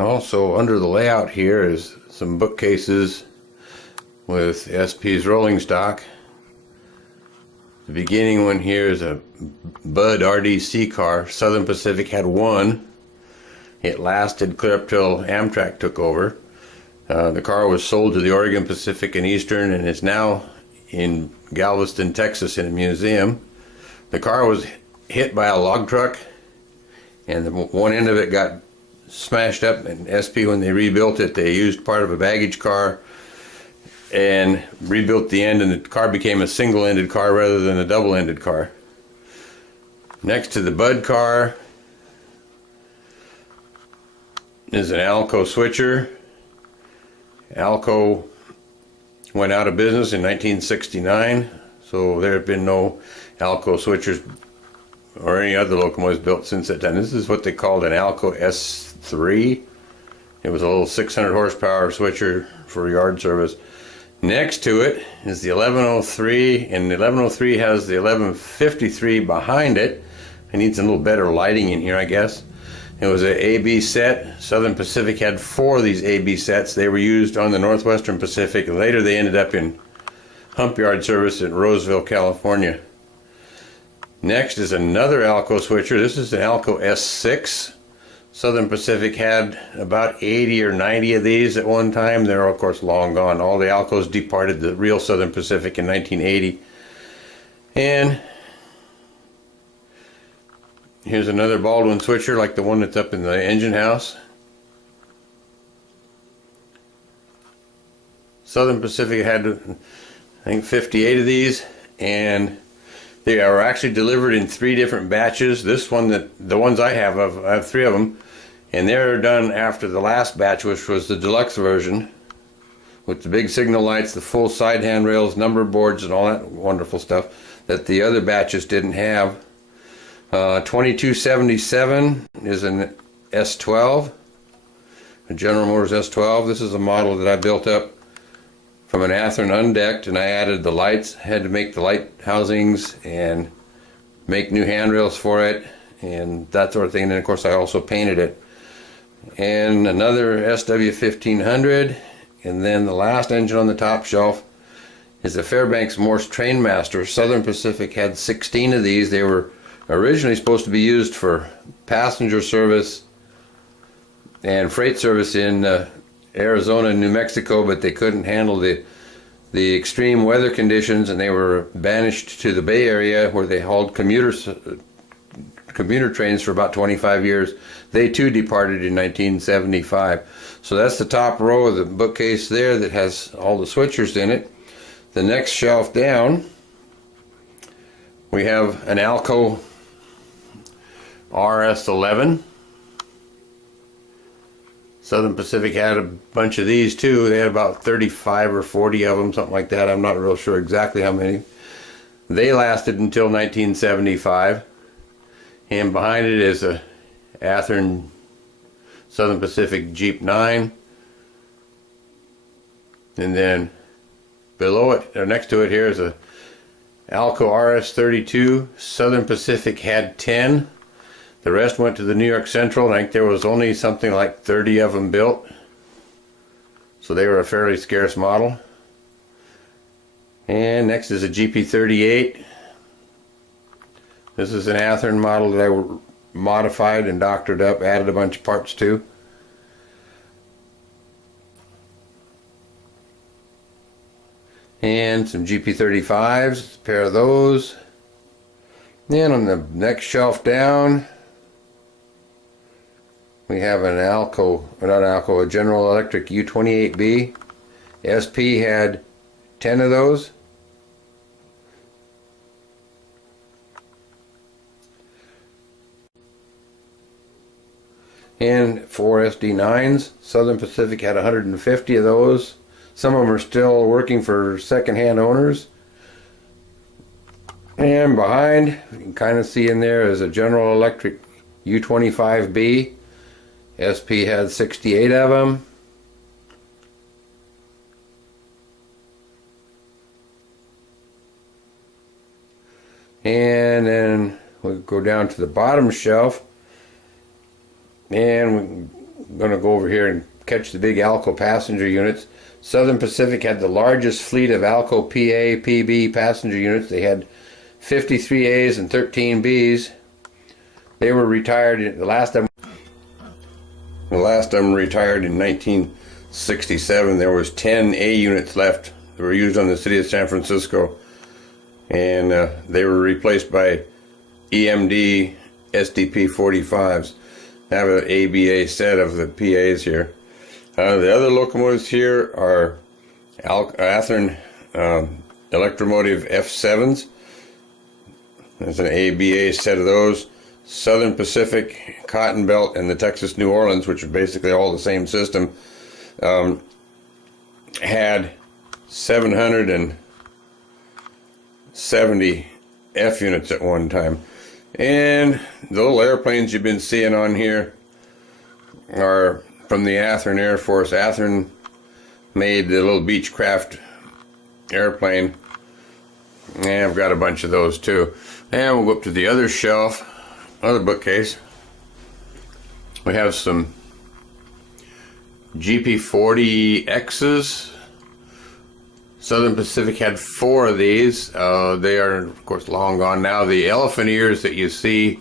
Also under the layout here is some bookcases with SP's rolling stock. The beginning one here is a Bud RDC car. Southern Pacific had one. It lasted clear up till Amtrak took over. The car was sold to the Oregon Pacific and Eastern and is now in Galveston, Texas in a museum. The car was hit by a log truck and the one end of it got smashed up, and SP, when they rebuilt it, they used part of a baggage car and rebuilt the end, and the car became a single-ended car rather than a double-ended car. Next to the Bud car is an Alco switcher. Alco went out of business in 1969, so there have been no Alco switchers or any other locomotives built since that time. This is what they called an Alco S3. It was a little 600 horsepower switcher for yard service. Next to it is the 1103, and the 1103 has the 1153 behind it. It needs a little better lighting in here, I guess. It was an AB set. Southern Pacific had 4 of these AB sets. They were used on the Northwestern Pacific, and later they ended up in hump yard service in Roseville, California. Next is another Alco switcher. This is an Alco S6. Southern Pacific had about 80 or 90 of these at one time. They're of course long gone. All the Alcos departed the real Southern Pacific in 1980. And here's another Baldwin switcher like the one that's up in the engine house. Southern Pacific had, I think, 58 of these, and they are actually delivered in 3 different batches. This one, the ones I have 3 of them, and they're done after the last batch, which was the deluxe version with the big signal lights, the full side handrails, number boards, and all that wonderful stuff that the other batches didn't have. 2277 is an S12, a General Motors S12. This is a model that I built up from an Athearn undecked, and I added the lights. Had to make the light housings and make new handrails for it and that sort of thing. And then of course I also painted it. And another SW1500, and then the last engine on the top shelf is a Fairbanks Morse Trainmaster. Southern Pacific had 16 of these. They were originally supposed to be used for passenger service and freight service in Arizona and New Mexico, but they couldn't handle the extreme weather conditions, and they were banished to the Bay Area, where they hauled commuter trains for about 25 years. They too departed in 1975. So that's the top row of the bookcase there that has all the switchers in it. The next shelf down, we have an Alco RS11. Southern Pacific had a bunch of these too. They had about 35 or 40 of them, something like that. I'm not real sure exactly how many. They lasted until 1975. And behind it is a Athearn Southern Pacific Jeep 9. And then below it, or next to it here, is a Alco RS32. Southern Pacific had 10. The rest went to the New York Central. I think there was only something like 30 of them built. So they were a fairly scarce model. And next is a GP38. This is an Athearn model that I modified and doctored up, added a bunch of parts to. And some GP35s, a pair of those. Then on the next shelf down, we have an Alco, or not Alco, a General Electric U28B. SP had 10 of those. And 4 SD9s. Southern Pacific had 150 of those. Some of them are still working for second-hand owners. And behind, you can kind of see in there, is a General Electric U25B. SP had 68 of them. And then we'll go down to the bottom shelf, and we going to go over here and catch the big Alco passenger units. Southern Pacific had the largest fleet of Alco PA, PB passenger units. They had 53 A's and 13 B's. They were retired. The last of them retired in 1967. There was 10 A units left that were used on the city of San Francisco, and they were replaced by EMD SDP 45s. I have an ABA set of the PAs here. The other locomotives here are Athearn Electromotive F7s. There's an ABA set of those. Southern Pacific, Cotton Belt, and the Texas New Orleans, which are basically all the same system, had 770 F units at one time. And the little airplanes you've been seeing on here are from the Athearn Air Force. Athearn made the little Beechcraft airplane, and I've got a bunch of those too. And we'll go up to the other shelf, other bookcase. We have some GP40X's. Southern Pacific had 4 of these. They are, of course, long gone now. The elephant ears that you see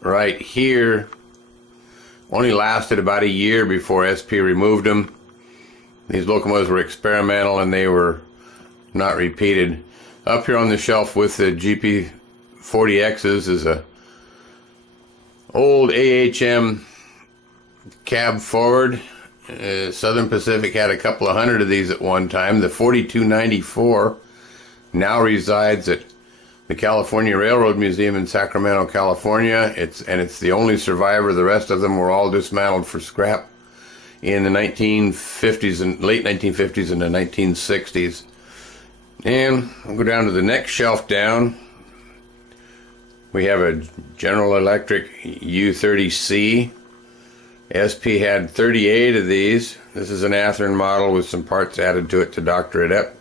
right here only lasted about a year before SP removed them. These locomotives were experimental and they were not repeated. Up here on the shelf with the GP40X's is a old AHM cab forward. Southern Pacific had a couple of hundred of these at one time. The 4294 now resides at the California Railroad Museum in Sacramento, California. It's the only survivor. The rest of them were all dismantled for scrap in the 1950s and late 1950s and the 1960s. And we'll go down to the next shelf down. We have a General Electric U30C. SP had 38 of these. This is an Athearn model with some parts added to it to doctor it up.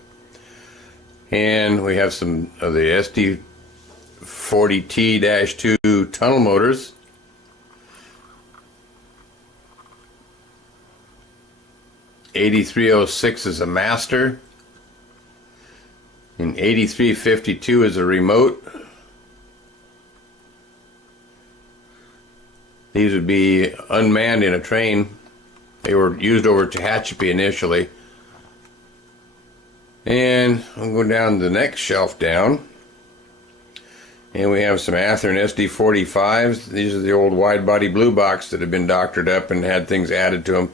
And we have some of the SD40T-2 tunnel motors. '8306 is a master. And 8352 is a remote. These would be unmanned in a train. They were used over Tehachapi initially. And I'll go down to the next shelf down. And we have some Athearn SD45s. These are the old wide-body blue box that have been doctored up and had things added to them.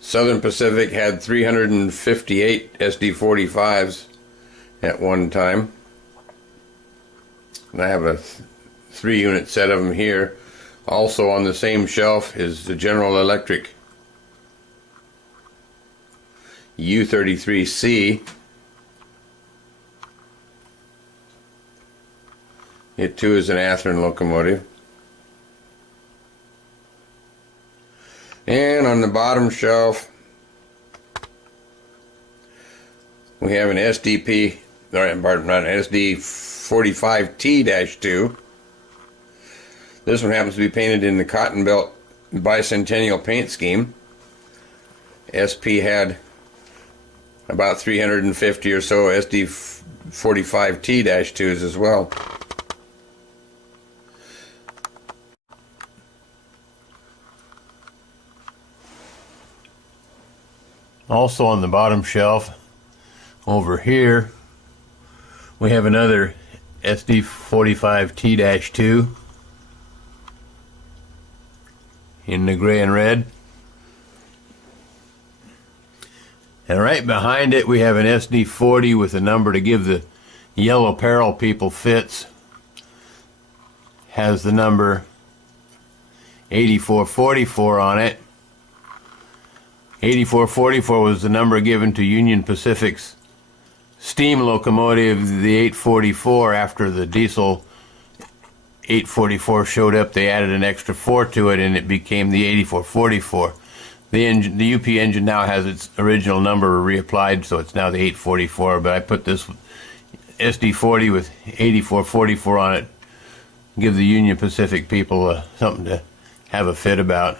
Southern Pacific had 358 SD45s at one time. And I have a 3-unit set of them here. Also on the same shelf is the General Electric U33C. It too is an Athearn locomotive. And on the bottom shelf we have an SD45T-2. This one happens to be painted in the Cotton Belt Bicentennial paint scheme. SP had about 350 or so SD45T-2s as well. Also on the bottom shelf over here we have another SD45T-2 in the gray and red. And right behind it we have an SD40 with a number to give the yellow peril people fits. Has the number 8444 on it. 8444 was the number given to Union Pacific's steam locomotive, the 844. After the diesel 844 showed up, they added an extra 4 to it and it became the 8444. The UP engine now has its original number reapplied, so it's now the 844, but I put this SD40 with 8444 on it, give the Union Pacific people something to have a fit about